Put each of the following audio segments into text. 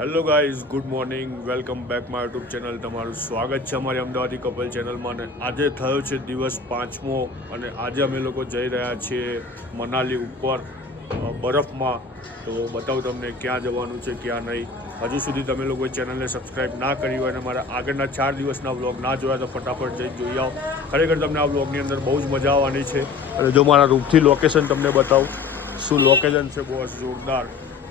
Hello guys good morning welcome back my YouTube channel તમારું સ્વાગત છે અમારી અમદાવાદી કપલ ચેનલમાં અને આજે થયો છે દિવસ પાંચમો અને આજે અમે લોકો જઈ રહ્યા છીએ મનાલી ઉપર બરફમાં. તો બતાવું તમને ક્યાં જવાનું છે, ક્યાં નહીં. હજુ સુધી તમે લોકો ચેનલને સબસ્ક્રાઈબ ના કરી હોય અને મારા આગળના ચાર દિવસના વ્લોગ ના જોયા તો ફટાફટ જઈ જોઈ આવો. ખરેખર તમને આ વ્લોગની અંદર બહુ જ મજા આવવાની છે. અને જો મારા રૂમથી લોકેશન તમને બતાવું, શું લોકેશન છે, બહુ જોરદાર.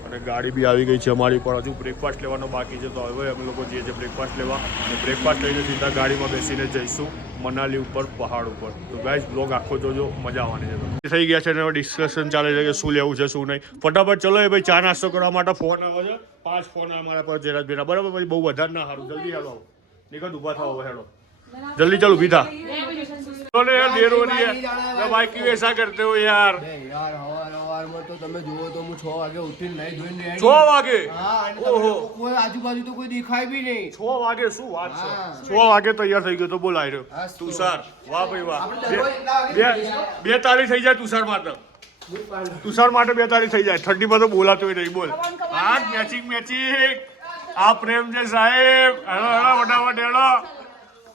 અને ગાડી બી આવી ગઈ છે અમારી પણ હજુ બ્રેકફાસ્ટ લેવાનો બાકી છે, તો હવે અમે લોકો જઈએ છીએ બ્રેકફાસ્ટ લેવા અને બ્રેકફાસ્ટ લઈને સીધા ગાડીમાં બેસીને જઈશું મનાલી ઉપર, પહાડ ઉપર. તો ગાઈઝ બ્લોગ આખો જોજો, મજા આવવાની છે. થઈ ગયા છે, એનો ડિસ્કશન ચાલે છે કે શું લેવું છે, શું નહીં. ફટાફટ ચલો એ ભાઈ, ચા નાસ્તો કરવા માટે ફોન આવે છે. પાંચ ફોન અમારા પર જયરાજ બેના. બરાબર, પછી બહુ વધારે ના સારું જલ્દી હાલો નિકટ ઊભા થાવ હેડો. જલ્દી ચાલ, ઊભી बोले यार देर हो रही है मैं भाई क्यों ऐसा करते हो यार અરે યાર હવાર હવારમાં તો તમે જુઓ તો હું છ વાગે ઉઠીને નહીં ધોઈને ready. છ વાગે હા અને તમે ઓહો લોકો કોઈ આજુબાજુ તો કોઈ દેખાય બી નહીં છ વાગે શું વાત છે હા. છ વાગે તૈયાર થઈ ગયો તો બોલાય રહ્યો હા, તો. તુષાર વાહ ભાઈ વાહ આપણે બે- દરરોજ એટલા વાગે બે બે તારીખ થઈ જાય તુષાર માટે તુષાર માટે બે તારીખ થઈ જાય ઠંડીમાં તો બોલાતો નહીં બોલ હા મેચિંગ મેચિંગ આ પ્રેમ છે સાહેબ હેલો હેલો ફટાફટ હેલો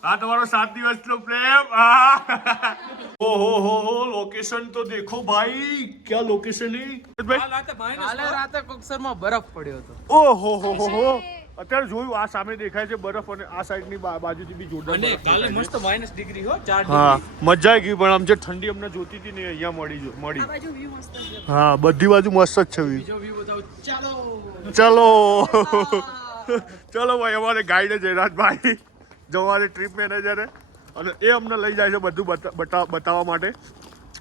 આ તમારો સાત દિવસનો પ્રેમ. હા ઓહો હો હો લોકેશન તો દેખો ભાઈ. ક્યાં લોકેશન રાતે કોકસરમાં બરફ પડ્યો હતો. ઓહો હો હો હો અત્યારે જોયું આ સામે દેખાય છે બરફ અને આ સાઈડની બા- બાજુથી બી જોરદાર અને કાલે મસ્ત માઇનસ ડિગ્રી હો ચાર હા ડિગ્રી મજા આવી ગઈ પણ આમ જે ઠંડી અમને જોતી હતી ને અહીંયા મળી જો- મળી. હા બધી બાજુ મસ્ત જ છે view. બીજો વ્યૂ બતાવું. ચાલો. ચલો. ચલો ભાઈ અમારે ગાઈડ જયરાજભાઈ જવારે ટ્રીપ મેનેજરે અને એ અમને લઈ જાય છે બધું બતા- બતા- બતાવવા માટે.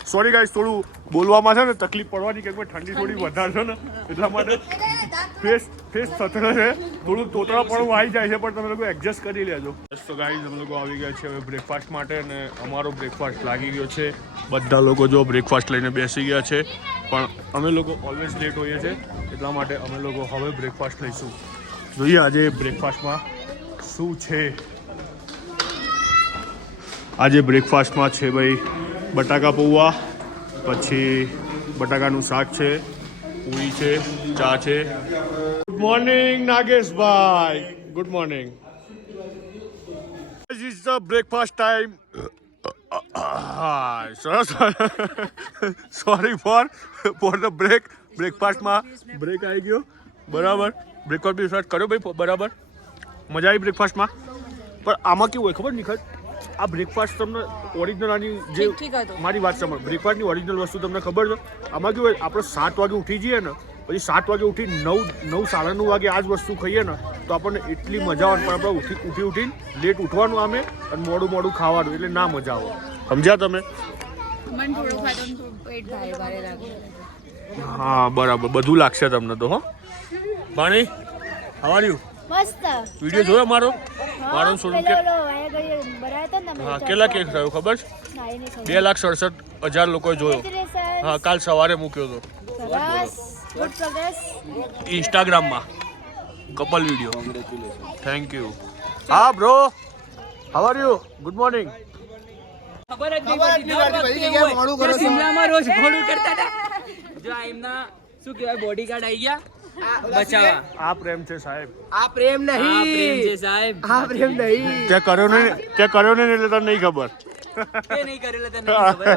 સોરી ગાઈસ થોડું બોલવામાં છે ને તકલીફ પડવાની કેમ કે ઠંડી થોડી વધારે છે ને એટલા માટે ફેસ ફેસ થતરે છે. થોડું તોતરા પણ આવી જાય છે પણ તમે લોકો એડજસ્ટ કરી લેજો. બસ તો ગાઈઝ અમે લોકો આવી ગયા છે હવે બ્રેકફાસ્ટ માટે અને અમારો બ્રેકફાસ્ટ લાગી ગયો છે. બધા લોકો જો બ્રેકફાસ્ટ લઈને બેસી ગયા છે. પણ અમે લોકો ઓલવેઝ લેટ હોઈએ છીએ એટલા માટે અમે લોકો હવે બ્રેકફાસ્ટ લઈશું. જોઈએ આજે બ્રેકફાસ્ટમાં શું છે. આજે બ્રેકફાસ્ટમાં છે ભાઈ બટાકા પૌવા, પછી બટાકાનું શાક છે, પૂરી છે, ચા છે. Good morning નાગેશભાઈ. Good morning This is the breakfast time. સરસ sorry for for the break બ્રેકફાસ્ટમાં break આવી ગયો. બરાબર. બ્રેકફાસ્ટ બી કર્યો ભાઈ, બરાબર. મજા આવી બ્રેકફાસ્ટમાં પણ આમાં કેવું હોય ખબર નિખત આ બ્રેકફાસ્ટ તમને ઓરિજિનલ આની જે. મારી વાત સાંભળ. બ્રેકફાસ્ટની ઓરિજિનલ વસ્તુ તમને ખબર છે? આમાં કેવું આપણે સાત વાગે ઉઠી જઈએ ને પછી સાત વાગે ઉઠી નવ નવ સાડા નવ વાગે આ જ વસ્તુ ખાઈએ ને તો આપણને એટલી મજા આવે પણ આપણે ઉઠી ઉઠી ઉઠીને લેટ ઉઠવાનું આમે અને મોડું મોડું ખાવાનું એટલે ના મજા આવે. સમજ્યા તમે? હા બરાબર. બધું લાગશે તમને તો હો. પાણી આર યુ મસ્ત. વિડિયો જોયો મારો? મારો સોનું કે હા કેટલા કેક થયો ખબર છે. બે લાખ સડસઠ હજાર લોકોએ જોયો. હા કાલ સવારે મૂક્યો હતો. ઇન્સ્ટાગ્રામમાં કપલ વીડિયો. થેન્ક યુ હા bro how are you good morning ખબર જ નહીં ખબર જ નહીં પડતી, ભાઈ, કે મોડું કરો છો. શિમલામાં રોજ ઘોડું કરતા હતા. જો આ એમના શું કહેવાય બોડીગાર્ડ આવી ગયા. બચાવવા. આ પ્રેમ છે સાહેબ. આ પ્રેમ આ પ્રેમ છે સાહેબ. આ પ્રેમ નહીં. તે કર્યો ને તે કર્યો ને એટલે તને નહીં ખબર. તે નહીં કરેલા તને ખબર.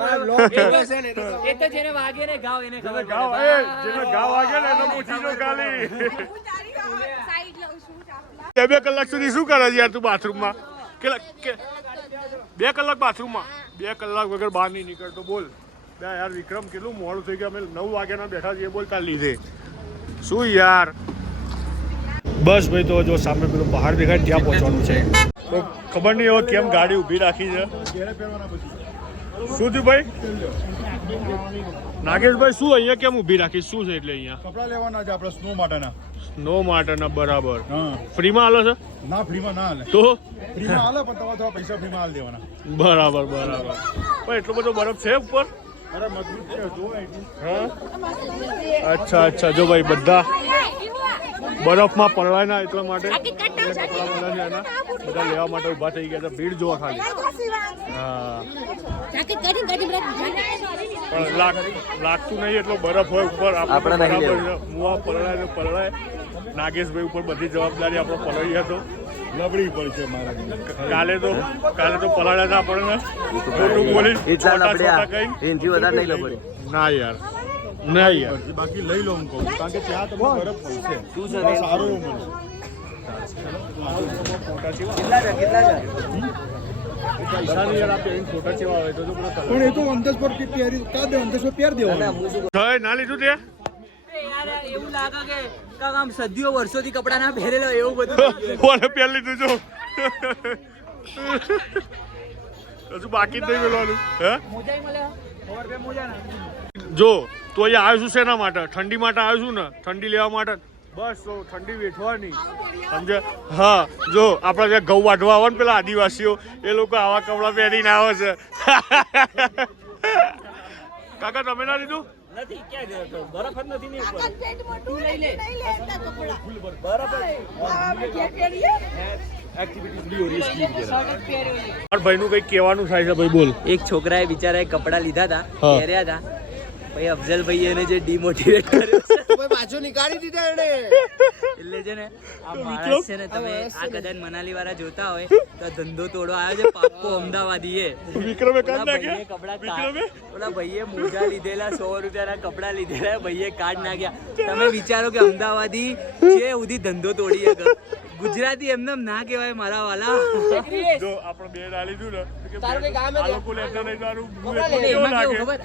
એ તો- છે ને એ તો એ તો જેને વાગે ને ઘાવ એને ખબર ગાવ એ જેને ગાવ વાગે ને એને પૂછી જો ખાલી. બે બે કલાક સુધી શું કરે છે યાર તું બાથરૂમમાં? કેટલા કે બે કલાક બાથરૂમમાં? બે કલાક વગર બહાર નહીં નીકળતો બોલ. બે યાર વિક્રમ કેટલું મોડું થઈ ગયું. અમે નવ વાગ્યાના બેઠા છીએ બોલ તાર લીધે. શું યાર? બસ ભાઈ તો જો સામે પેલું પહાડ દેખાય ત્યાં પહોંચવાનું છે. તો ખબર નહીં હવે કેમ ગાડી ઊભી રાખી છે. શું થયું ભાઈ? નાગેશભાઈ શું અહીંયા કેમ ઊભી રાખી? શું છે એટલે અહીંયા? કપડા લેવાના છે આપણે સ્નો માટેના. નો માટેના બરાબર. હા. ફ્રીમાં હાલો છે? ના ફ્રીમાં ના હાલે. તો? ફ્રીમાં હાલે પણ તમારે થોડા પૈસા ફ્રીમાં હાલ દેવાના. બરાબર બરાબર. પણ એટલો બધો બરફ છે ઉપર? અચ્છા અચ્છા જો ભાઈ બધા બરફમાં પલળાય ના એટલા માટે બધા છે એના. બધા લેવા માટે ઊભા થઈ ગયા હતા ભીડ જોવા ખાલી. હા. પણ લાગ લાગતું નહીં એટલો બરફ હોય ઉપર. આપણે. મુવા પલળાય પલળાય. નાગેશભાઈ ઉપર બધી જવાબદારી આપણો પલળી હતો. લબડી પડશે મારા કાલે તો કાલે તો પલાળ્યા હતા આપણને. ખોટું બોલી એટલા લબડ્યા. એનથી વધારે નહીં લબડે ના યાર. ના યાર. બાકી લઈ લો હું કહું કારણ કે ત્યાં તમને બરફ પડશે શું છે સારું મળશે કેટલા છે? છે? પણ એ તો અંદાજ પર પહેરી કાઢ દે અંદાજ પર પહેર દેવાનું થાય ના લીધું તે? યાર એવું લાગે કે કાંક આમ સદીઓ વર્ષોથી કપડા ના પહેરેલા એવું બધું. થઈ ગયું. લીધું જો હજુ બાકી જ નહીં મેળવાનું. હે? મોજાઈ મળે? જો તો અહીંયા આવ્યો છું શેના માટે? ઠંડી માટે આવ્યો છું ને? ઠંડી લેવા માટે? બસ તો ઠંડી વેઠવાની. સમજે હા જો આપણા ત્યાં ઘઉં વાઢવા આવે ને પેલા આદિવાસીઓ એ લોકો આવા કપડાં પહેરીને આવે છે. કાકા તમે ના લીધું? નથી ક્યાં ગયો બરફ જ નથી ને ઉપર. તું લઈ લે. મારા ભાઈનું કઈ કેવાનું થાય છે ભાઈ બોલ. એક છોકરાએ બિચારાએ કપડા લીધા હતા પહેર્યા હતા. પછી અફઝલભાઈ એને જે ડિમોટિવેટ કર્યો છે. ભાઈ પાછો નીકાળી દીધા એને એટલે છે ને આ માણસ છે ને તમે આ કદાચ મનાલી વાળા જોતા હોય તો ધંધો તોડો. આવ્યો છે પાક્કો અમદાવાદી એ વિક્રમે કાઢ નાખ્યા? કપડા વિક્રમે? ઓલા ભાઈએ મોજા લીધેલા સો રૂપિયાના કપડા લીધેલા ભાઈએ કાર્ડ નાખ્યા. તમે વિચારો કે અમદાવાદી છે સુધી ધંધો તોડી ગુજરાતી એમને એમ ના કહેવાય મારા વાલા. જો આપણે બે ના લીધું ને તારું કામ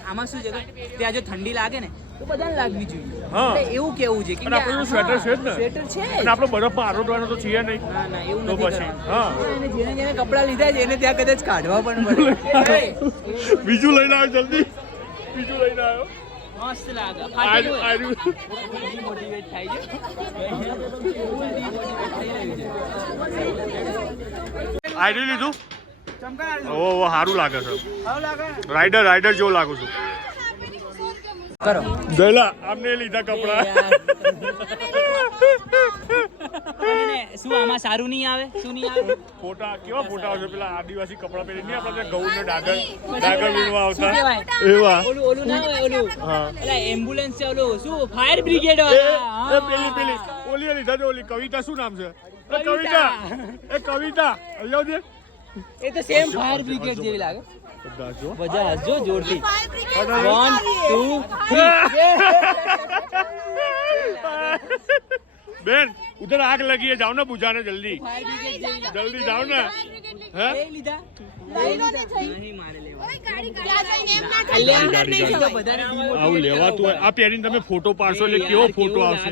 આમાં શું છે? ત્યાં જો ઠંડી લાગે ને તો બધાને લાગવી જોઈએ. હા. એટલે એવું કેવું છે કે આપણું સ્વેટર છે ને. સ્વેટર છે અને આપણે બરફમાં આરોટવાનો તો છીએ નહીં. ના ના એવું નથી પછી, હા. જેને જેને કપડાં લીધા છે એને ત્યાં કદાચ કાઢવા પણ મળે બીજું લઈને આવ્યો જલ્દી. બીજું લઈને આવ્યો મસ્ત લાગે. આર્યું ફાટેલું હોય. આર્યું મોટિવેટ થાય છે. આર્યું લીધું? ઓ ઓ સારું લાગે છે. રાઈડર રાઈડર જેવું લાગુ છું. કરો. જયલા આમને લીધા કપડા. શું આમાં સારું નહીં આવે? શું નહીં આવે? ફોટા કેવા ફોટા આવશે? પેલા આદિવાસી કપડા પહેરી નહીં આપણે ઘઉં ને ડાગર ડાગર વીણવા આવતા? એવા? ઓલું ઓલું ના હોય ઓલું. હા. પેલા એમ્બ્યુલન્સ છે ઓલું. શું ફાયર બ્રિગેડ વાળા? એ પેલી પેલી. ઓલી લીધા છે ઓલી. કવિતા શું નામ છે? કવિતા. એ કવિતા. અહીંયા એ તો સેમ ફાયર બ્રિગેડ જેવી લાગે. મજા હસજો જોરથી. વન ટુ બેન ઉધર આગ લગી જાવ ને બુજાને જલ્દી. જલ્દી જાઓ ને. હે? આવું લેવાતું હોય. આ પહેરીને તમે ફોટો પાડશો એટલે કેવો ફોટો આવશે?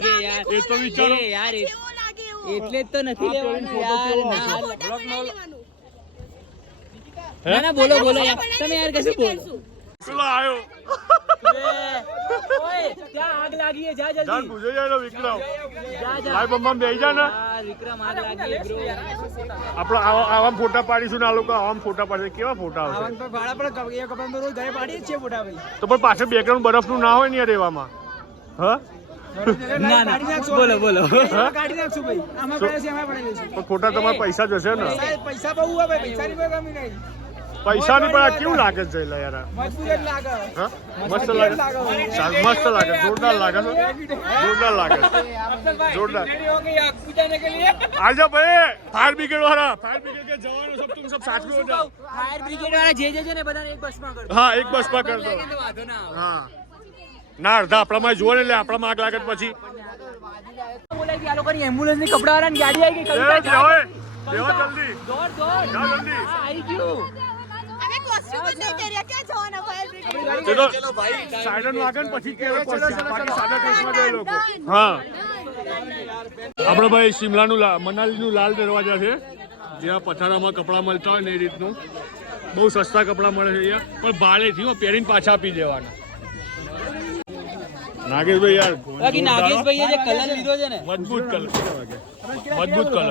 એ તો વિચારો. એટલે તો નથી લેવાનો. ના. ના બોલો બોલો તમે યાર કશું બોલો? પેલો આવ્યો ઓય ત્યાં આગ લાગી છે જા જાન જલ્દી જાય વિક્રમ. જા જા. ભાઈ બમ્બા બેહી જા ને. વિક્રમ આગ લાગી બ્રો આપણે આવા આવા ફોટા પાડીશું ને આ લોકો આવા ફોટા પાડશે. કેવા ફોટા આવશે? તો પણ પાછળ બેકગ્રાઉન્ડ બરફનું ના હોય ને યાર એવામાં. હા? ના ના. બોલો બોલો. કાઢી નાખશું ભાઈ. આમાં પડે છે એમાં પડે છે. ખોટા તમારા પૈસા જશે ને? પૈસા બહુ હોય ભાઈ પૈસાની કોઈ કમી નહીં. પૈસા ની પણ કેવું લાગે છે યાર? હા? મસ્ત લાગે? મસ્ત લાગે. જોરદાર લાગે જોરદાર લાગે જોરદાર. આજો ભાઈ. ફાયર બ્રિગેડ વાળા. ફાયર બ્રિગેડ કે જવાનો સબ તુમ સબ સાથ મે હો જાઓ ફાયર બ્રિગેડ વાળા જે જે ને બધાને એક બસમાં કરો હા એક બસમાં કર હા. ના અડધા આપણામાં જુઓ ને એટલે આપણામાં આગ લાગે પછી. બોલાય કે આ લોકોની એમ્બ્યુલન્સની કપડા વાળાની ગાડી આવી ગઈ જલ્દી. દોડ દોડ જલ્દી. ગયું. તો સાયરન વાગે ને પછી કેવું પડશે બાકી સાદા કેસમાં જાય લોકો. હા. આપણે ભાઈ શિમલાનું લા- મનાલીનું લાલ દરવાજા છે. જ્યાં પથારામાં કપડાં મળતા હોય ને એ રીતનું. બહુ સસ્તા કપડા મળે છે અહીંયા. પણ ભાડેથી હો પહેરીને પાછા આપી દેવાના. નાગેશભાઈ યાર બાકી નાગેશભાઈએ જે કલર લીધો છે ને? મજબૂત કલર. મજબૂત કલર.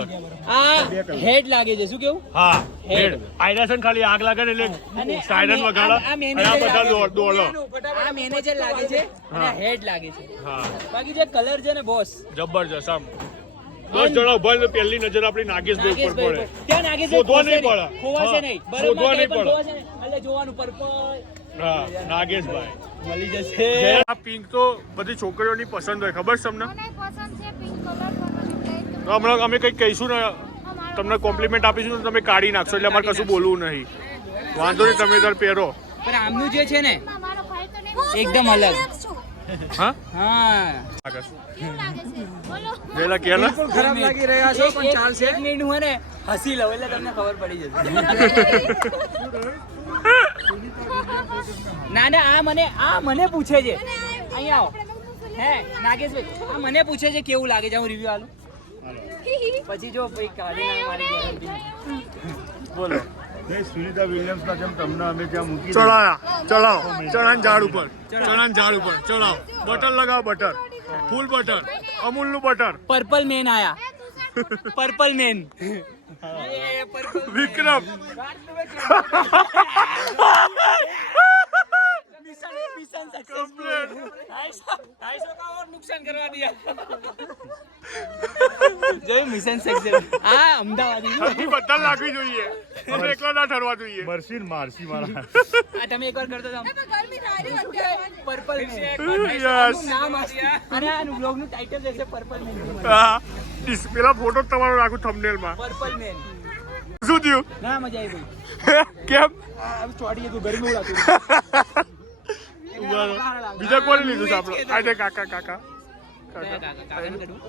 આ હેડ લાગે છે. શું કેવું? હા હેડ. આયરાસન ખાલી આગ લાગે એટલે સાયરન વગાડા. અને આ બધા દોડ દોડો. આ મેનેજર લાગે છે અને હા. હેડ લાગે છે. હા. બાકી જે કલર છે ને બોસ. જબરજસ્ત આમ. દસ જણા ઊભા ને પહેલી નજર આપણી નાગેશભાઈ ઉપર પડે. ત્યાં નાગેશભાઈ શોધવા નહીં પડે. ખોવાશે નહીં. શોધવા નહીં પડે. એટલે જોવાનું પર્પલ નાગેશભાઈ. મળી જશે. આ પિંક તો બધી છોકરીઓની પસંદ હોય ખબર છે તમને? મને પસંદ છે પિંક કલર પણ તો હમણાં અમે કંઈક કહીશું ને તમને કોમ્પ્લિમેન્ટ આપીશું તો તમે કાઢી નાખશો એટલે અમારે કશું બોલવું નહીં. વાંધો નહીં તમે તાર પહેરો. પણ આમનું જે છે ને મારો ભાઈ તો નહીં એકદમ અલગ. હા? હા. કેવું લાગે છે? બોલો. પેલા કે ખરાબ લાગી રહ્યા છો પણ ચાલશે. એક મિનિટ હું ને હસી લઉં એટલે તમને ખબર પડી જશે. ના ના આ મને આ મને પૂછે છે. અહીંયા આવો. હે નાગેશભાઈ આ મને પૂછે છે કેવું લાગે છે? હું રિવ્યુ આલું. પછી જો ભાઈ કાઢી મારી guarantee. બોલો. સુનિતા વિલિયમ્સના જેમ તમને અમે ત્યાં મૂકી ચડાયા ચડાવો ચણાના ઝાડ ઉપર. ચણાના ઝાડ ઉપર. ચડાવો બટર લગાવો butter. Full butter. અમૂલનું butter. Purple man આયા. Purple man Vikram. Complete. નુકસાન કરવા દિયા જોયું મિશન સેક્શન આ અમદાવાદી. ઠંડી બધા લાગવી જોઈએ. અમે એકલા ના ઠરવા જોઈએ. મરસી ને મારસી મારા આ તમે એકવાર કરતો પર્પલ નામ અને આ બ્લોગનું ટાઇટલ રહેશે પર્પલ મેન હા ઈસ- પેલા ફોટો તમારો રાખું થંબનેલમાં પર્પલ મેન શું થયું? ના મજા આવી ભાઈ કેમ? આ ચોટી ગયું ગરમી ઉડાતું બીજા કોને લીધું છે આપણે? આજે કાકા કાકા. કાકાને કરું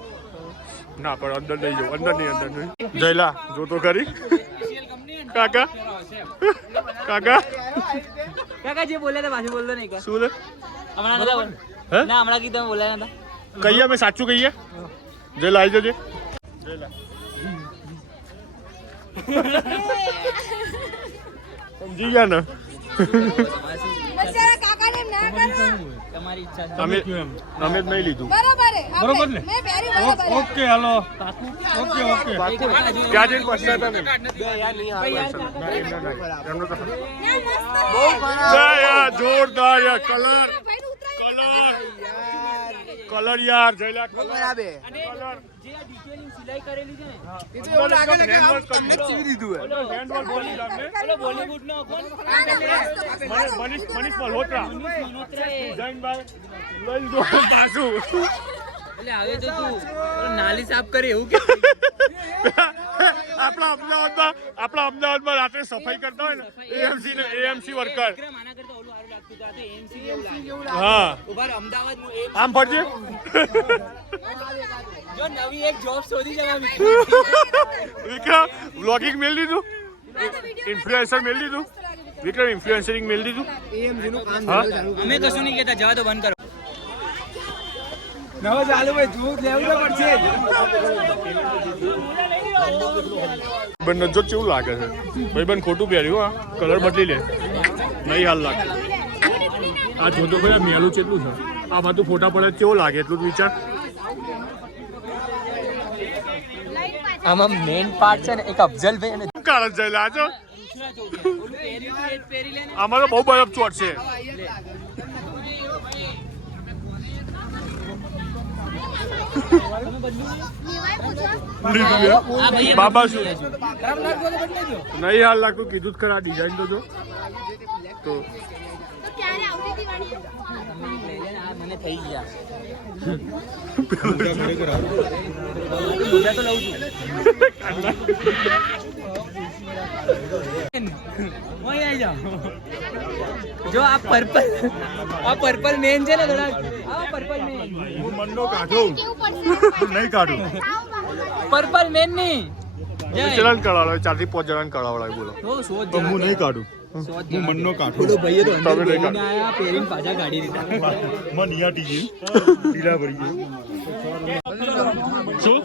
ના પણ અંદર નહીં જવું અંદર નહીં અંદર નહીં. જયલા જો તો ખરી. કાકા? કાકા? કાકા જે બોલ્યા હતા પાછું બોલતો નહીં કે શું છે હમણાં નતા બોલ હે? ના હમણાં કીધું તમે બોલ્યા નતા. કહીએ અમે સાચું કહીએ? જયલા આવી જજે. જયલા સમજી ગયા ને તમારી ઈચ્છા છે. અમે જ નહીં લીધું બરોબર બરોબર ને. ઓકે હાલો ઓકે ઓકે ક્યાં જઈને ને યાર નહીં. જોરદાર યાર કલર કલર કલર યાર જયલા કલર જે આ ડિટેલિંગ સિલાઈ કરેલી છે ને ઓલો બોલીવુડ નો કોણ મનીષ મનીષ મલ્હોત્રા. એ. જૈનભાઈ લઈ લીધું પાછો. એટલે હવે તો તું નાલી સાફ કરે એવું કે? આપણા અમદાવાદમાં આપણા અમદાવાદમાં રાત્રે સફાઈ કરતા હોય ને એએમસી ને એએમસી વર્કર હા. આમ ફરજે? જો નવી એક જોબ શોધી જવા વિક્રમ વ્લોગિંગ મેળ દીધું? ઇન્ફ્લુએન્સર મેળ દીધું? વિક્રમ ઇન્ફ્લુએન્સરિંગ મેળ દીધું? હા. અમે કશું નહીં કહેતા જવા તો બંધ કરો. નવો ચાલુ ભાઈ જૂથ લેવું તો પડશે. બંને જો કેવું લાગે છે? ભાઈ બન ખોટું પહેર્યું હા. કલર બદલી લે. નહીં હાલ લાગે. આ જોતો ભાઈ મેલું કેટલું છે? આમાં તું ફોટા પડે કેવો લાગે એટલું વિચાર? આમાં મેઇન પાર્ટ છે ને એક અફઝલભાઈ અને શું કારણ છે લાજો તો બહુ બરફ ચોટ છે. બાબા શું. નહીં હાલ લાગતું કીધું જ ખરા ડિઝાઇન તો જો. તો મને થઈ ગયા તો લઉં છું અહીં આવી જાઓ. જો આ પર્પલ આ પર્પલ મેન છે ને થોડા. આ પર્પલ મેન હું મનનો કાઢું. નહીં કાઢું. પર્પલ મેનની જય. ચલન કરાવડાવે ચારથી પાંચ જણા કરાવડાવે બોલો. તો હું નહીં કાઢું. હું મનનો કાઢું ભાઈએ તો તમે આયા પાછા મન ઢીલા ભરી શું?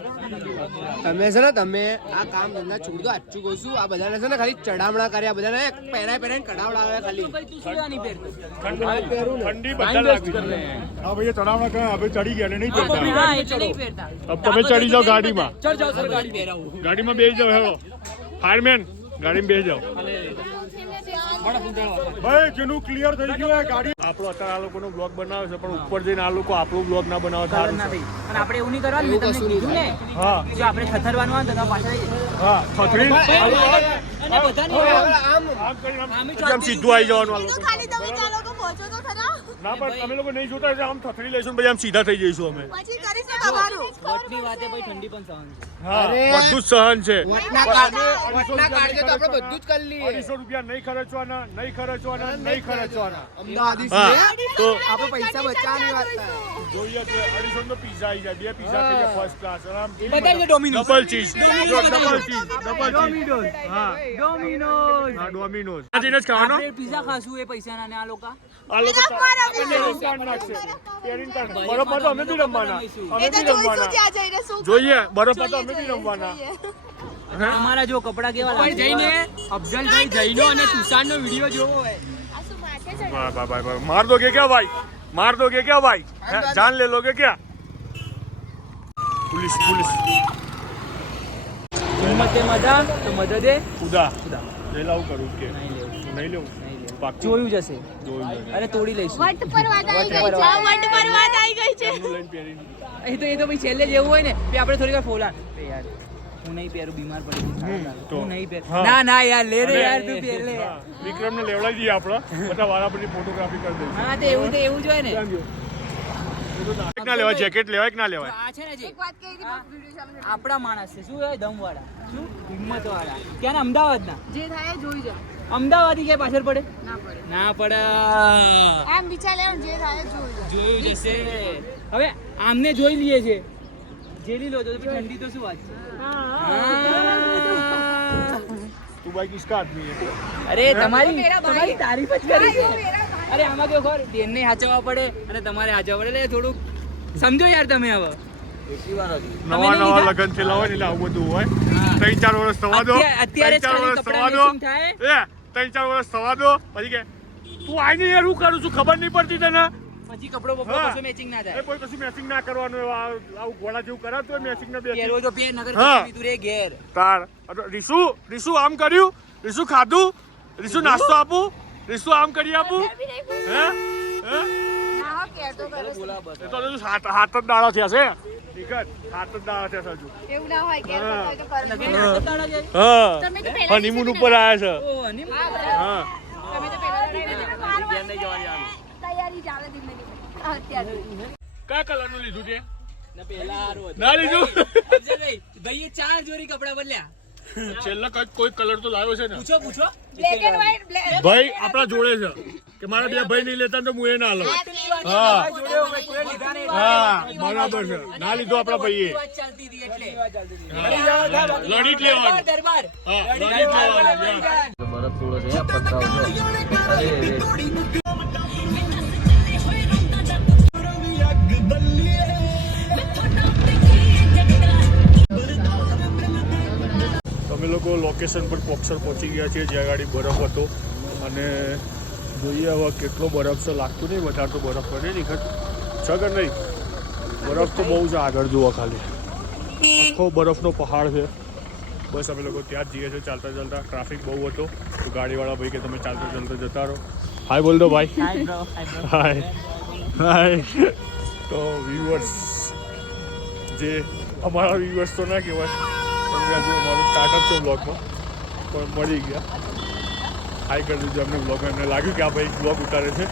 છે ને તમે આ કામ ધંધા છોડી દો સાચું કહું છું. આ બધાને છે ને ખાલી ચડામણા કર્યા બધાને પહેરાય પહેરાય આવે ખાલી. ઠંડી બધા લાગી હા ભાઈ ચડાવણા કરે હવે ચડી ગયા નહીં પહેરતા નહીં પહેરતા. अब તમે ચડી જાઓ ગાડીમાં. ચડ જાઓ સર ગાડી પહેરાવું. ગાડીમાં બેસી જાઓ હેલો. ફાયરમેન ગાડીમાં બેસી જાઓ. ભાઈ જેનું ક્લિયર થઈ ગયું હોય ગાડી. આપણો અત્યારે આ લોકોનો બ્લોગ બનાવે છે પણ ઉપર જઈને આ લોકો આપણો બ્લોગ ના બનાવે તો સારું ના છે. ભાઈ. અને આપણે એવું નહીં કરવાનું મેં તમને કીધું ને હા. જો આપણે ખથરવાનું હોય તો તમે પાછળ હા ખથરી અને બધાને આમ. કરીને આમ- આમ સીધું આવી જવાનું આ લોકો. ખાલી તમે ચાલો તો પહોંચો તો ખરા. ના પણ તમે લોકો નહીં જોતા એટલે આમ થથડી લઈશું પછી આમ સીધા થઈ જઈશું અમે. પછી કરીશું તમારું વટની વાતે ભાઈ ઠંડી પણ સહન છે. હા બધું જ સહન છે. વટના કાળ- વટના કાળજે તો આપણે બધું જ કરી લઈએ. અઢીસો રૂપિયા નહીં ખર્ચવાના. નહીં ખર્ચવાના નહીં ખર્ચવાના. અમદાવાદી હા. તો આપણે પૈસા બચાવવાની વાત જોઈએ તો અઢીસો નો પીઝા આવી જાય બે પીઝા થઈ જાય ફર્સ્ટ ક્લાસ આરામથી. બતાવી દે double cheese double cheese double cheese હા ડોમિનોઝ હા ડોમિનોઝ આ જ ખાવાનો? આપણે ખાશું એ પૈસાના ને આ લોકો. આ લોકો તો કાર્ડ નાખશે પેરીન કાર્ડ બરફમાં તો અમે બી રમવાના. અમે બી જોઈએ બરોબર તો અમે બી રમવાના. અમારા જો કપડા કેવા પણ લાગે જઈને અફઝલભાઈ જૈનો અને તુષારનો વિડીયો જોવો હોય આ શું માથે ચડે? વાહ વાહ વાહ વાહ માર દોગે क्या भाई मार दोगे क्या भाई हैं? जान ले लोगे क्या पुलिस पुलिस કિંમતે મજા તો મજા દે खुदा ले लाऊं करूं के નહીં લેવું नहीं लूं નહીં લેવું पाक्कू જોયું જશે જોયું જશે. અરે તોડી લઈશું વટ પર વાત આવી વટ ગઈ પર છે વાત. વટ પર વાત આવી ગઈ છે એમનું લઈને પહેરીને. એ તો એ તો ભાઈ છેલ્લે જેવું હોય ને કે આપણે થોડી વાર ફોલા એ યાર હું નહીં પહેરું બીમાર પડી. હું નહીં પહેરું. ના ના યાર લે રે યાર તું પહેર લે વિક્રમ ને લેવડાવી દઈએ આપણે. બધા વાળા બધી ફોટોગ્રાફી કરી દઈશું. હા તે એવું તે એવું જ હોય ને. એક ના લેવાય જેકેટ લેવાય કે ના લેવાય. આ છે ને એક વાત કહી હતી વીડિયો આપણા માણસ છે. શું હોય દમવાળા. શું? હિંમત વાળા ક્યાં અમદાવાદના. જે થાય જોઈ જા. અમદાવાદી ક્યાં પાછળ પડે? ના પડે. ના પડે. આમ વિચાર લેવાનું જે થાય જોઈ. જોયું જશે. હવે આમને જોઈ લઈએ છે. જેલી લો તો ઠંડી તો શું વાત છે? તું ભાઈ કિસકા આદમી હે અરે તમારી તમારી તારીફ જ કરી છે. અરે આમાં કેવું ખબર બેનને હાચવવા પડે અને તમારે હાચવવા પડે. એટલે થોડુંક સમજો યાર તમે હવે. નવા નવા લગ્ન થયેલા હોય ને એટલે આવું બધું હોય. ત્રણ ચાર વર્ષ સવા દો. ત્રણ ચાર વર્ષ સવા દો. ત્રણ ચાર વર્ષ સવા દો. પછી કે તું આઈને યાર હું કરું છું? ખબર નહીં પડતી તને? પછી કપડો બપડો. કશું મેચિંગ ના એ થાય કોઈ કશું મેચિંગ ના કરવાનું આવું ઘોડા જેવું કરાતું હોય મેચિંગ ના બે તો પહેર નગર કીધું રે ઘેર. તાર. રીસુ રીસુ આમ કર્યું. રીસુ ખાધું. રીસુ નાસ્તો આપું. રીસુ આમ કરી આપું. હે? હે? તો હાથ હાથ જ દાડા થયા છે. હનીમૂન ઉપર આવ્યા છે. હા તમે તો પહેલા તૈયારી ચાલે ધીમે ધીમે. અત્યારે કયા કલરનું લીધું તે? ના પેલા હારું હતું. ના લીધું? ભાઈએ ચાર જોડી કપડા બદલ્યા. છેલ્લા કઈ કોઈ કલર તો લાવ્યો છે ને? પૂછો પૂછો. બ્લેક એન્ડ વ્હાઈટ ભાઈ આપણા જોડે છે. કે મારા બે ભાઈ નહીં લેતા તો હું એ ના લઉં. હા. હા બરાબર છે. ના લીધો આપણા ભાઈએ. વાત ચાલતી લડી જ લેવાનું. દરબાર હા લડી જ લેવાનું બરફ થોડો છે આ લોકેશન પર પોક્સર પહોંચી ગયા છીએ જ્યાં ગાડી બરફ હતો. અને જોઈએ હવે કેટલો બરફ છે લાગતું નહીં વધારે તો બરફ પડે નહીં ખર. છે કે નહીં? બરફ તો બહુ જ આગળ જુઓ ખાલી. આખો બરફનો પહાડ છે. બસ અમે લોકો ત્યાં જ જઈએ છીએ ચાલતા ચાલતા. ટ્રાફિક બહુ હતો. તો ગાડીવાળા ભાઈ કે તમે ચાલતા ચાલતા જતા રહો. હાય બોલ દો ભાઈ. હાય હાય તો વ્યુઅર્સ જે અમારા વ્યુઅર્સ તો ના કહેવાય. પણ હજુ અમારું સ્ટાર્ટઅપ છે બ્લોગમાં પણ મળી ગયા. હાઈ કરી દીધું અમને બ્લોગ એમને લાગ્યું કે આ ભાઈ બ્લોગ ઉતારે છે.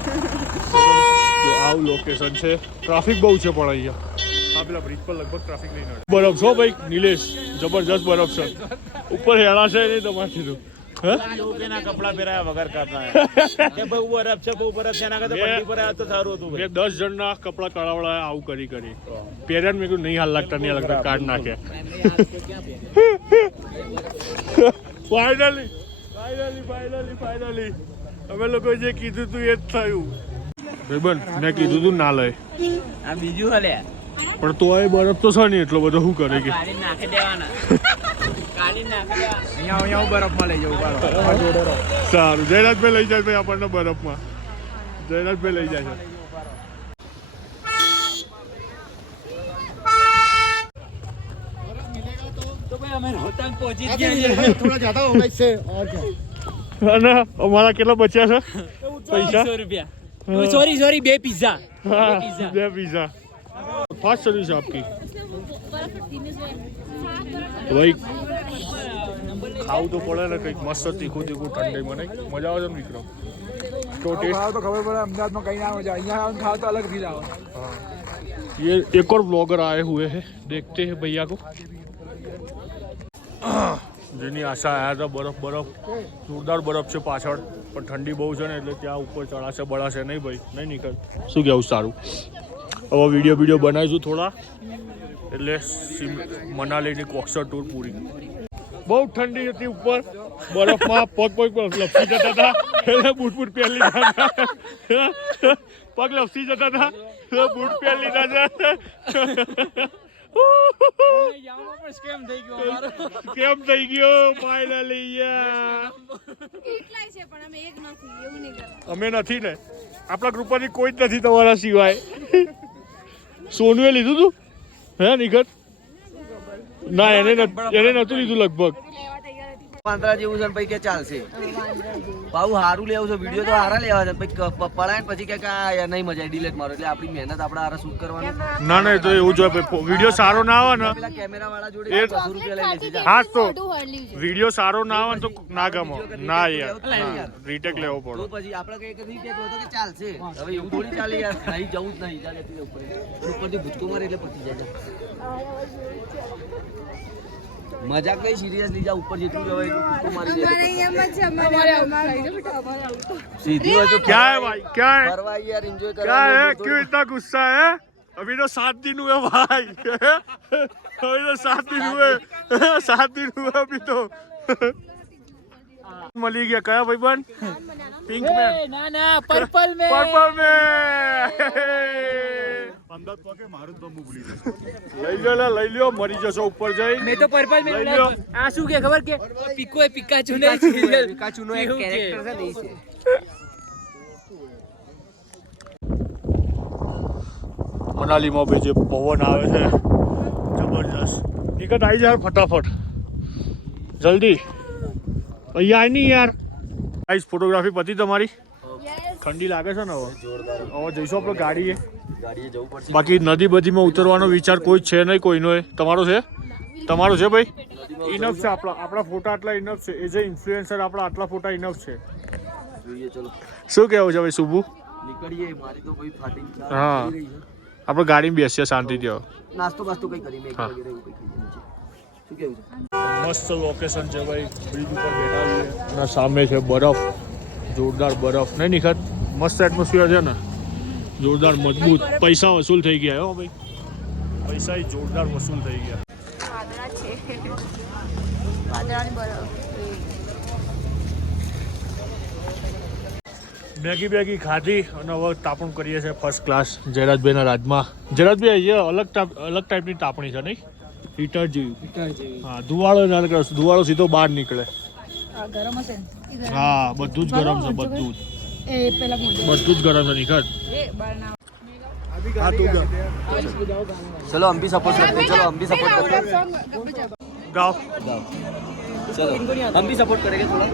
તો આવું લોકેશન છે. ટ્રાફિક બહુ છે પણ અહીંયા. હા, પેલા બ્રિજ પર લગભગ ટ્રાફિક નહીં બરફ છો ભાઈ? નિલેશ, જબરજસ્ત બરફ છે. ઉપર હેળા છે નહીં તમારે કીધું. હે? કપડા પહેરાયા વગર કરતા કે બહુ બરફ છે બહુ બરફ છે એના કરતા પટ્ટી પર તો સારું હતું મેં દસ જણના કપડા કરાવડા આવું કરી કરી. પહેર્યા મેં કીધું નહીં હાલ લાગતા નહીં લાગતા કાઢ નાખે. ફાઇનલી ફાઇનલી ફાઇનલી ફાઇનલી અમે લોકો જે કીધું તું એ જ થયું. ભાઈબંધ મેં કીધું તું ના લઈ. આ બીજું હલે. પણ તોય બરફ તો છે ને એટલો બધો શું કરે કે? નાખી દેવાના. બરફમાં લઈ જવું સારું. જયરાજભાઈ લઈ જાય ભાઈ આપણને બરફમાં. જયરાજભાઈ લઈ જાય છે. અમારા કેટલા બચ્યા છે? પૈસા? સોરી સોરી બે પીઝા. બે પીઝા. दे पिज़्ज़ा फास्ट सर्विस है आपकी तो भाई ખાવું તો પડે ને કંઈક મસ્ત તીખું તીખું ઠંડી મને મજા આવે છે ને વિક્રમ કેવો ટેસ્ટ ખાવ તો ખબર પડે અમદાવાદમાં કઈ ના મજા અહીંયા આવીને ખાવ તો અલગ ફીલ આવે ये एक और ब्लॉगर आए हुए हैं देखते हैं भैया को જેની આશા આવ્યા હતા બરફ બરફ જોરદાર બરફ છે પાછળ પણ ઠંડી બહુ છે ને એટલે ત્યાં ઉપર ચડાશે બળાશે નહીં ભાઈ નહીં નીકળ શું કહેવું સારું હવે વીડિયો વીડિયો બનાવીશું થોડા. એટલે મનાલીની કોક્સર ટૂર પૂરી. બહુ ઠંડી હતી ઉપર. બરફમાં પગ પગ લપસી જતા હતા. એટલે બૂટ બૂટ પહેરી લીધા પગ લપસી જતા હતા. બૂટ પહેરી લીધા છે. કેમ થઈ ગયો? એવું નહીં કરતા. અમે નથી ને. આપણા ગ્રુપમાંથી કોઈ જ નથી તમારા સિવાય. સોનુએ લીધું તું? હે નિખત ના એને એને નતું લીધું લગભગ. પાંદડા જેવું છે પછી કે ચાલશે. ભાવ સારું લેવું છે વીડિયો તો સારા લેવા છે પછી પડાય ને પછી કે આ નહીં મજા ડિલેટ મારો. એટલે આપણી મહેનત આપણે હારા શૂટ કરવાની. ના ના તો એવું જોઈએ વીડિયો સારો ના આવે ને. પેલા કેમેરા વાળા જોડે 200 રૂપિયા લઈ લેજે હા તો વીડિયો સારો ના આવે તો ના ગમો. ના યાર. રીટેક લેવો તો પછી આપણે કઈ કદી કે તો કે ચાલશે. હવે એવું થોડી ચાલે યાર. નહીં જવું જ નહીં. ચાલે ઉપર ઉપરથી. ભૂતકો મારે એટલે પતી જાય મજાક નહીં સિરિયસલી જા ઉપર જેટલું જવાય એટલું ભૂચકો મારી જાય સીધી હોય તો क्या है भाई क्या है ફરવા યાર એન્જોય क्या है કરવા क्यों इतना गुस्सा है अभी तो सात दिन हुए भाई अभी तो सात दिन हुए सात दिन हुए अभी तो મળી ગયા કયા ભાઈબંધ પિંક મેન ના ના પર્પલ મે પર્પલ મેન લઈ લો લે, લઈ લ્યો મરી જશો ઉપર જઈ મેં તો પર્પલ મે લઈ લ્યો. આ શું કે ખબર કે પીકો એ પિકાચુ નહીં serial. પિકાચુનો એક એવું કે. કેરેક્ટર છે ને ઈ છે મનાલીમાં ભાઈ જે પવન આવે છે જબરજસ્ત ટિકટ આવી જાય ફટાફટ જલ્દી અહીંયા નહીં યાર. ગાઈસ ફોટોગ્રાફી પતી તમારી? ઠંડી લાગે છે ને હવે? હવે જઈશું આપણે ગાડીએ. ગાડીએ જવું પડશે. બાકી નદી બધીમાં ઉતરવાનો વિચાર કોઈ છે નહીં કોઈનો એ. તમારો છે? તમારો છે ભાઈ? ઇનફ છે. આપણા આપણા ફોટા આટલા ઇનફ છે. એ જે ઇન્ફ્લુએન્સર આપણા આટલા ફોટા ઇનફ છે. શું કહેવું છે ભાઈ શુભુ નીકળીએ. મારી તો ભાઈ ફાટી હા. થઈ રહી છે. આપણે ગાડીમાં બેસીએ શાંતિથી નાસ્તો બાસ્તો કઈ કરી શું કેવું છે? મસ્ત લોકેશન છે ભાઈ. બ્રિજ ઉપર બેઠા છીએ. અને સામે છે બરફ. જોરદાર બરફ. નહીં નિખત? મસ્ત એટમોસ્ફિયર છે ને. જોરદાર મજબૂત. પૈસા વસૂલ થઈ ગયા હો ભાઈ. પૈસા જોરદાર વસૂલ થઈ ગયા. મેગી બેગી ખાધી અને હવે તાપણું કરીએ છીએ ફર્સ્ટ ક્લાસ જયરાજભાઈના રાજમાં. જયરાજભાઈ અહીંયા અલગ અલગ ટાઈપની તાપણી છે નહીં? હીટર જેવી હા ધુવાળો ના નીકળે ધુવાળો સીધો બહાર નીકળે ગરમ હશે ને હા બધું જ ગરમ છે બધું જ એ પેલા બધું જ ગરમ છે નિખત ચલો हम भी सपोर्ट करते हैं चलो हम भी सपोर्ट करते हैं ગાઓ चलो हम भी सपोर्ट करेंगे थोड़ा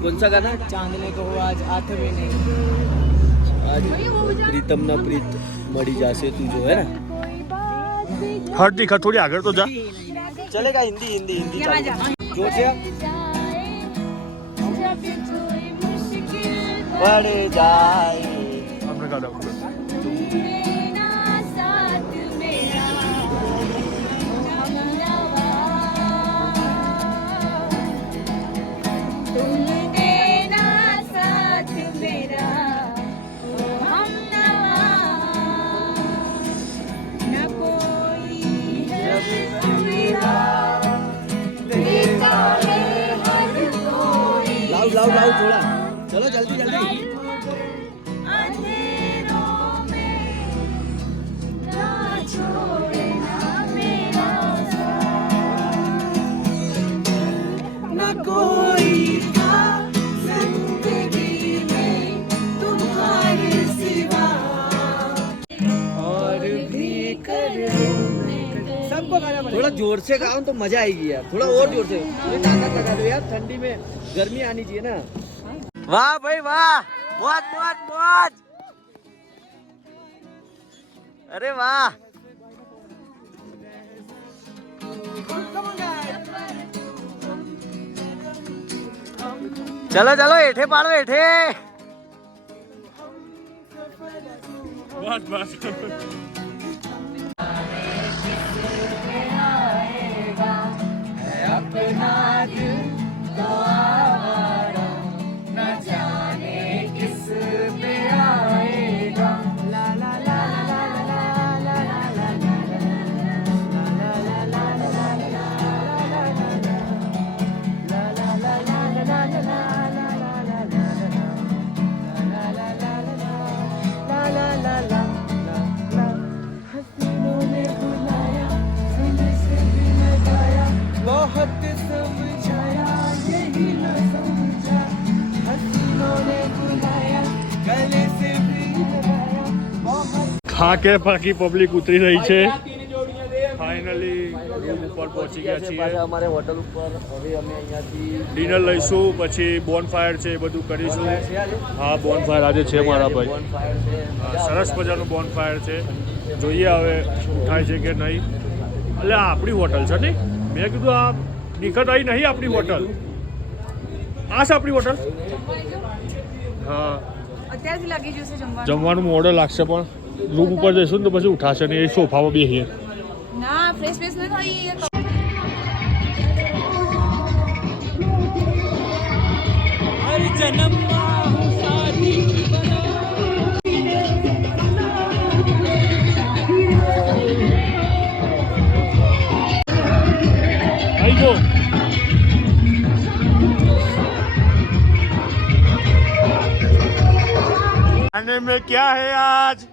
कौन सा गाना ચાંદને કહો આજ આઠમે નહીં आज प्रीतम ना प्रीत मड़ी जासे तू जो है ना। हट दी थोड़ी आगे तो जा। चलेगा हिंदी हिंदी हिंदी। बड़े जाए। चलो जल्दी जल्दी। थोड़ा ज़ोर से गाओ तो मज़ा आएगी यार। थोड़ा और ज़ोर से। ताकत लगा दो यार ठंडी में गर्मी आनी चाहिए ना। વાહ ભાઈ વાહ. મોજ મોજ મોજ. અરે વાહ. ચલો ચલો, હેઠે પાડો, હેઠે. બસ બસ. ખાકે પાકી પબ્લિક ઉતરી રહી છે. ફાઇનલી રૂમ ઉપર પહોંચી ગયા છીએ. અમારે હોટલ ઉપર હવે અમે અહીંયાથી ડિનર લઈશું પછી બોનફાયર છે એ બધું કરીશું. હા બોનફાયર આજે છે મારા ભાઈ. હા, સરસ મજાનું બોનફાયર છે. જોઈએ હવે થાય છે કે નહીં. એટલે આ આપણી હોટલ છે નહીં મેં કીધું આ નિખત આવી નહીં આપણી હોટલ આ છે આપણી હોટલ હા. અત્યારથી જમવાનું મોડો લાગશે પણ. રૂમ ઉપર જઈશું ને તો પછી ઉઠાશે ને એ સોફામાં બેસીએ ના ફ્રેશ ફ્રેશ ન થઈ आई गो खाने में क्या है आज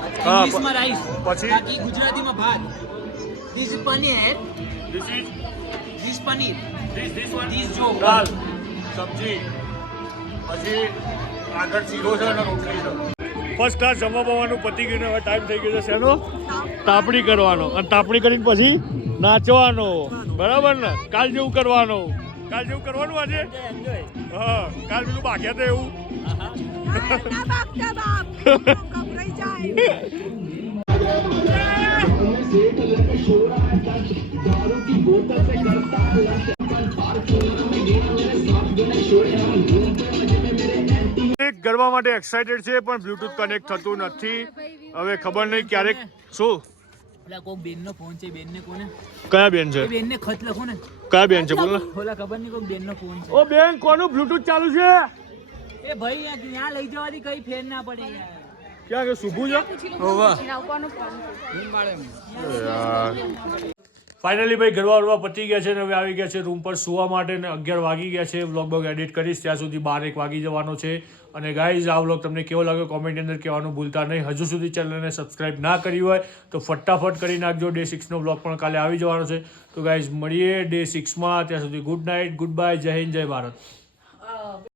ઇંગ્લિશમાં રાઈસ પછી? બાકી ગુજરાતીમાં ભાત. This is paneer. This paneer. One? This જો. દાલ સબ્જી. પછી આગળ શીરો છે અને રોટલી છે. ફર્સ્ટ ક્લાસ જમવા બમવાનું પતી ગયું હવે ટાઈમ થઈ ગયો છે શેનો? તાપણી કરવાનો. અને તાપણી કરીને પછી નાચવાનો. બરાબર ને? કાલ જેવું કરવાનું. કાલ જેવું કરવાનું આજે? હા કાલ પેલું બાકી તો એવું. ગરબા માટે એક્સાઇટેડ છે પણ બ્લૂટૂથ કનેક્ટ થતું નથી. હવે ખબર નહીં ક્યારેક શું? બેનનો ફોન છે બેનને કોને? કયા બેન છે? બેનને ખત લખો ને. કયા બેન છે? બોલો. ઓલા ખબર નહીં કોક બેનનો ફોન છે. ઓ બેન કોનું બ્લૂટૂથ ચાલુ છે? એ ભાઈ ત્યાં લઈ જવાથી કઈ ફેર ના પડે યાર. ક્યાં કે શુભુ છે? ફાઇનલી ભાઈ ગરવા વરબા પતી ગયા છે ને હવે આવી ગયા છે રૂમ પર સુવા માટે ને અગિયાર વાગી ગયા છે. વ્લોગ બોગ એડિટ કરીશ ત્યાં સુધી બાર એક વાગી જવાનો છે. અને ગાઈઝ આ વ્લોગ તમને કેવો લાગ્યો કોમેન્ટની અંદર કહેવાનું ભૂલતા નહીં. હજુ સુધી ચેનલને સબસ્ક્રાઇબ ના કરી હોય તો ફટાફટ કરી નાખજો. ડે સિક્સનો વ્લોગ પણ કાલે આવી જવાનો છે. તો ગાઈઝ મળીએ ડે સિક્સમાં ત્યાં સુધી ગુડ નાઇટ ગુડ બાય જય હિન્દ જય ભારત.